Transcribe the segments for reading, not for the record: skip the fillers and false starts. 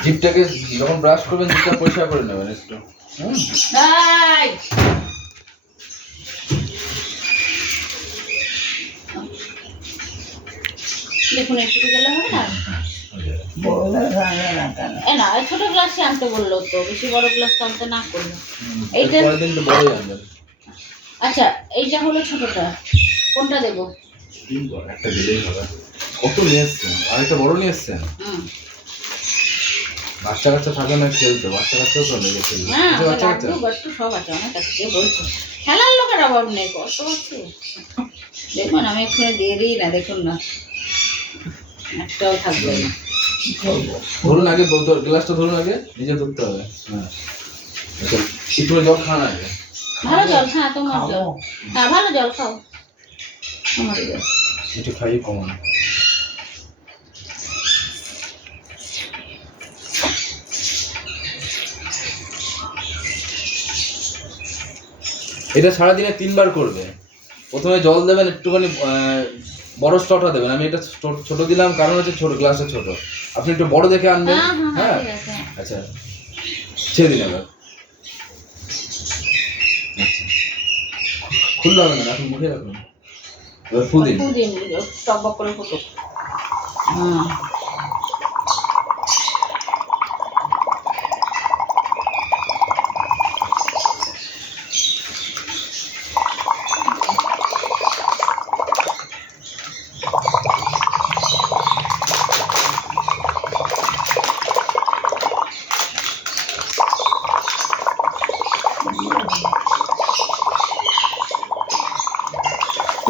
জিভটাকে যখন ব্রাশ করবেন জিভটা পরিষ্কার করে নেবেন একটু। দেখুন একটু গেলে হবে না? না ছোট গ্লাসে আনতে বললো তো, বেশি বড় গ্লাস তো আনতে না করলো। এইটা পরের দিন তো বড়ই আনবেন। আচ্ছা এইটা হলো ছোটটা, কোনটা দেবো? একটা দিলেই হবে। কত নিয়ে এসছেন? আরেকটা বড় নিয়ে এসছেন? বাচ্চা কাচ্চা থাকে না খেলতে, বাচ্চা কাচ্চাও তো নেই খেলতে। বাচ্চা কাচ্চা বাচ্চা সব আছে, অনেক আছে, কে বলছে খেলার লোকের অভাব নেই, কত আছে। দেখুন আমি এখানে দিয়ে দিই না, দেখুন না একটাও থাকবে না। ধরুন আগে গ্লাসটা ধরুন, আগে নিজে ধরতে হবে। হ্যাঁ একটু জল খান আগে। ভালো জল, হ্যাঁ তোমার জল, হ্যাঁ ভালো জল খাও, আমার জল একটু খাইয়ে কমান। এটা সারাদিনে 3 বার করবে। প্রথমে জল দেবেন, একটুখানি বড় স্টটা দেবেন। আমি এটা ছোট দিলাম কারণ হচ্ছে ছোট গ্লাসটা ছোট, আপনি একটু বড় দেখে আনবেন। হ্যাঁ আচ্ছা ছেড়ে দিন এবার। আচ্ছা খুললে হবে না, এখন মুখে রাখুন। এবার ফু দিন, টকবক করে ফুটো।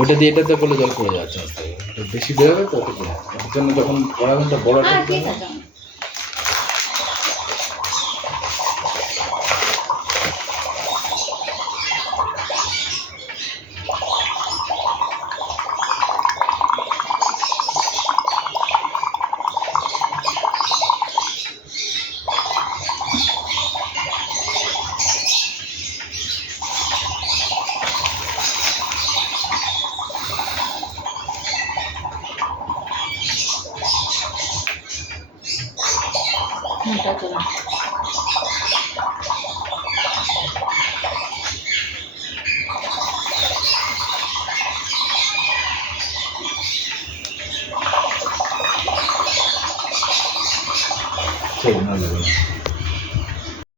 ওটা দিয়ে এটাতে করলে জল পড়ে যাচ্ছে, বেশি বেরোবে তো ওটা করে ওর জন্য যখন পড়াবেন তো বড় ঠিক আছে।